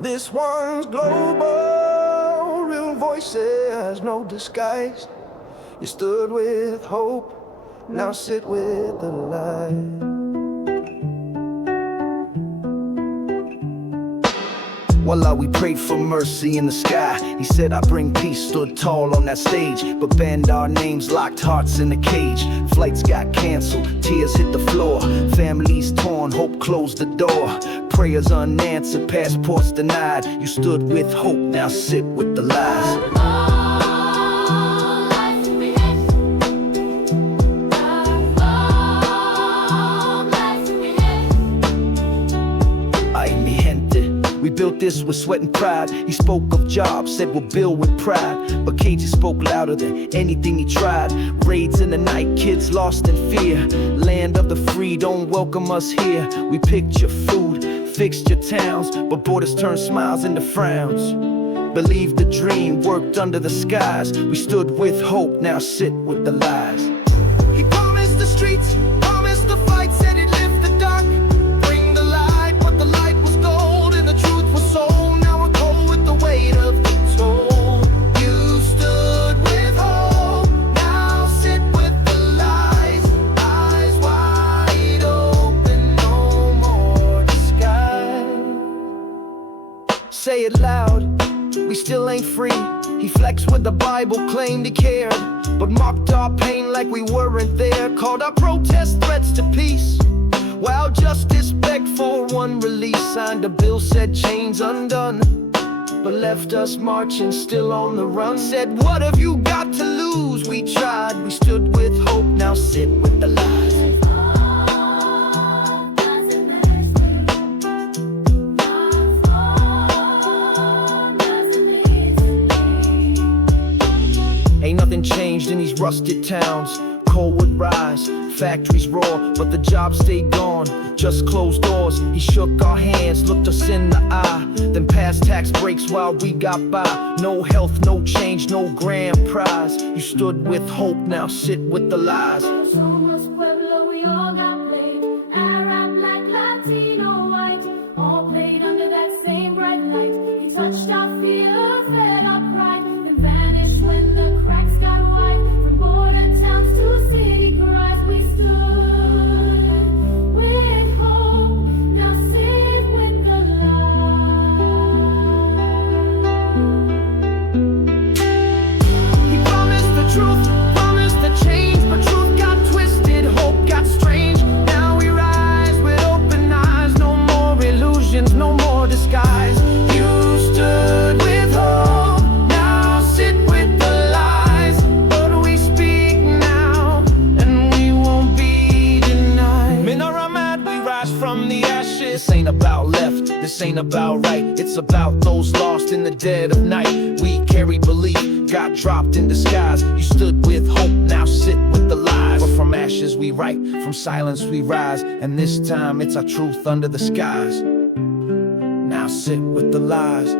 This one's global, real voices, no disguise. You stood with hope, now sit with the light. While we prayed for mercy in the sky, he said I bring peace, stood tall on that stage. But banned our names, locked hearts in a cage. Flights got canceled, tears hit the floor. Families torn, hope closed the door. Prayers unanswered, passports denied. You stood with hope, now sit with the lies. We built this with sweat and pride. He spoke of jobs, said we'll build with pride. But cages spoke louder than anything he tried. Raids in the night, kids lost in fear. Land of the free, don't welcome us here. We picked your food, fixed your towns, but borders turned smiles into frowns. Believed the dream, worked under the skies. We stood with hope, now sit with the lies. He promised the streets, promised the fight, said he'd lift the dark, bring the light, but the light was gold and the truth was sold. Now we're cold with the weight of the toll. You stood with hope, now sit with the lies. Eyes wide open, no more disguise. Say it loud, we still ain't free. He flexed with the Bible, claimed he cared, but mocked our pain like we weren't there. Called our protest threats to peace, while justice begged for one release. Signed a bill, said chains undone, but left us marching still on the run. Said what have you got to lose? We tried, we stood with hope, now sit with the lies. Ain't nothing changed in these rusted towns. Coal would rise, factories roar, but the jobs stayed gone, just closed doors. He shook our hands, looked us in the eye, then passed tax breaks while we got by. No health, no change, no grand prize. You stood with hope, now sit with the lies. Somos pueblo, we all got played. Arab, black, Latino, white, all played under that same bright light. He touched our fear, fed our pride, then vanished when the cracks got wide. From border towns to city cries, we stood with hope, now sit with the light. He promised the truth, promised the change, but truth got twisted, hope got strange. Now we rise with open eyes, no more illusions, no more disguise. You stood with hope, now sit with the lies. But we speak now, and we won't be denied. Men are mad, we rise from the ashes. This ain't about left, this ain't about right. It's about those lost in the dead of night. We carry belief, got dropped in disguise. You stood with hope, now sit with the lies. But from ashes we write, from silence we rise, and this time it's our truth under the skies. Now sit with the lies.